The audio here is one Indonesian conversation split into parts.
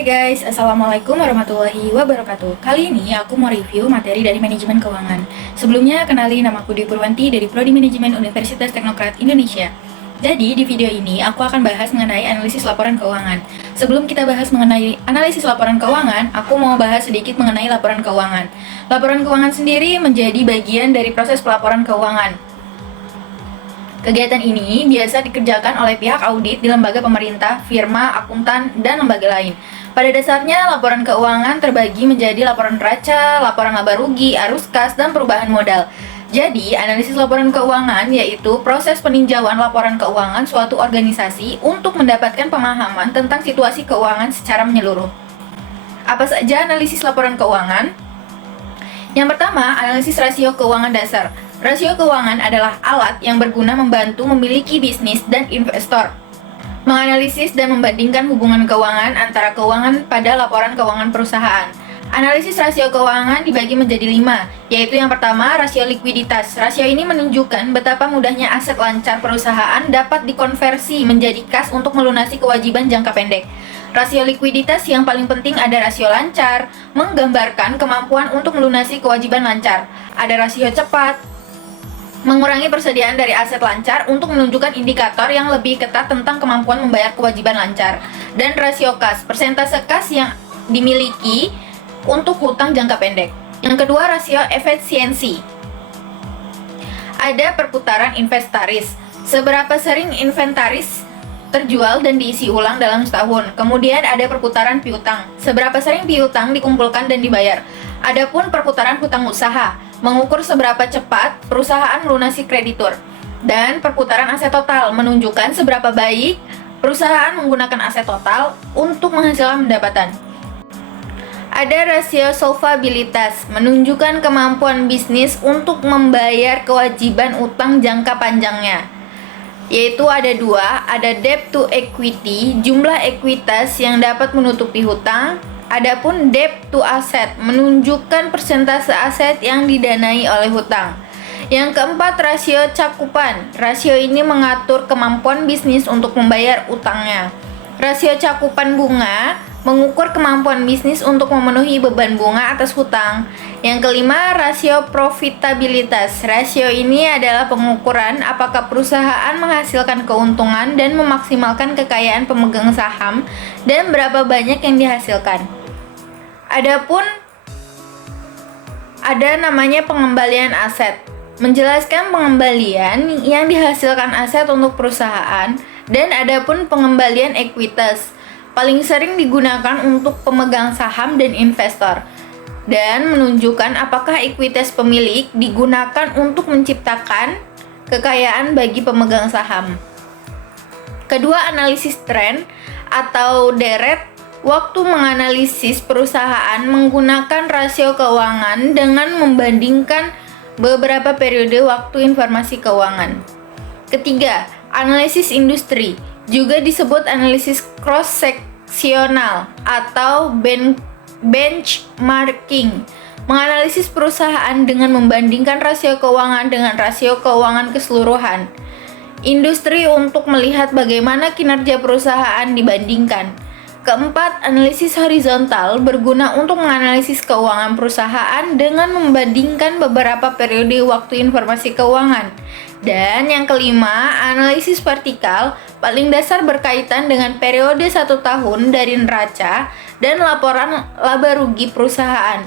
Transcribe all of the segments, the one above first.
Hai guys, Assalamualaikum warahmatullahi wabarakatuh. Kali ini aku mau review materi dari manajemen keuangan. Sebelumnya, kenalin, namaku Dwi Purwanti dari Prodi Manajemen Universitas Teknokrat Indonesia. Jadi, di video ini aku akan bahas mengenai analisis laporan keuangan. Sebelum kita bahas mengenai analisis laporan keuangan, aku mau bahas sedikit mengenai laporan keuangan. Laporan keuangan sendiri menjadi bagian dari proses pelaporan keuangan. Kegiatan ini biasa dikerjakan oleh pihak audit di lembaga pemerintah, firma, akuntan, dan lembaga lain. Pada dasarnya, laporan keuangan terbagi menjadi laporan neraca, laporan laba rugi, arus kas, dan perubahan modal. Jadi, analisis laporan keuangan yaitu proses peninjauan laporan keuangan suatu organisasi untuk mendapatkan pemahaman tentang situasi keuangan secara menyeluruh. Apa saja analisis laporan keuangan? Yang pertama, analisis rasio keuangan dasar. Rasio keuangan adalah alat yang berguna membantu memiliki bisnis dan investor, menganalisis dan membandingkan hubungan keuangan antara keuangan pada laporan keuangan perusahaan. Analisis rasio keuangan dibagi menjadi 5, yaitu yang pertama, rasio likuiditas. Rasio ini menunjukkan betapa mudahnya aset lancar perusahaan dapat dikonversi menjadi kas untuk melunasi kewajiban jangka pendek. Rasio likuiditas yang paling penting ada rasio lancar, menggambarkan kemampuan untuk melunasi kewajiban lancar. Ada rasio cepat, mengurangi persediaan dari aset lancar untuk menunjukkan indikator yang lebih ketat tentang kemampuan membayar kewajiban lancar. Dan rasio kas, persentase kas yang dimiliki untuk hutang jangka pendek. Yang kedua, rasio efisiensi. Ada perputaran inventaris, seberapa sering inventaris terjual dan diisi ulang dalam setahun. Kemudian ada perputaran piutang, seberapa sering piutang dikumpulkan dan dibayar. Adapun perputaran hutang usaha, mengukur seberapa cepat perusahaan melunasi kreditur. Dan perputaran aset total, menunjukkan seberapa baik perusahaan menggunakan aset total untuk menghasilkan pendapatan. Ada rasio solvabilitas, menunjukkan kemampuan bisnis untuk membayar kewajiban utang jangka panjangnya. Yaitu ada 2, ada debt to equity, jumlah ekuitas yang dapat menutupi hutang. Adapun debt to asset, menunjukkan persentase aset yang didanai oleh hutang. Yang keempat, rasio cakupan. Rasio ini mengatur kemampuan bisnis untuk membayar utangnya. Rasio cakupan bunga mengukur kemampuan bisnis untuk memenuhi beban bunga atas hutang. Yang kelima, rasio profitabilitas. Rasio ini adalah pengukuran apakah perusahaan menghasilkan keuntungan dan memaksimalkan kekayaan pemegang saham dan berapa banyak yang dihasilkan. Adapun ada namanya pengembalian aset, menjelaskan pengembalian yang dihasilkan aset untuk perusahaan, dan adapun pengembalian ekuitas, paling sering digunakan untuk pemegang saham dan investor, dan menunjukkan apakah ekuitas pemilik digunakan untuk menciptakan kekayaan bagi pemegang saham. Kedua, analisis tren atau deret. Waktu menganalisis perusahaan menggunakan rasio keuangan dengan membandingkan beberapa periode waktu informasi keuangan. Ketiga, analisis industri, juga disebut analisis cross-seksional atau benchmarking, menganalisis perusahaan dengan membandingkan rasio keuangan dengan rasio keuangan keseluruhan industri untuk melihat bagaimana kinerja perusahaan dibandingkan. Keempat, analisis horizontal berguna untuk menganalisis keuangan perusahaan dengan membandingkan beberapa periode waktu informasi keuangan. Dan yang kelima, analisis vertikal paling dasar berkaitan dengan periode 1 tahun dari neraca dan laporan laba rugi perusahaan.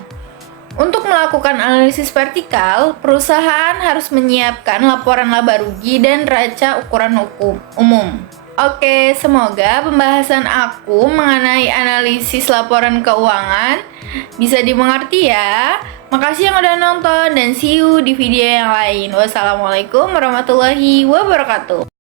Untuk melakukan analisis vertikal, perusahaan harus menyiapkan laporan laba rugi dan neraca ukuran umum. Oke, semoga pembahasan aku mengenai analisis laporan keuangan bisa dimengerti ya. Makasih yang udah nonton dan see you di video yang lain. Wassalamualaikum warahmatullahi wabarakatuh.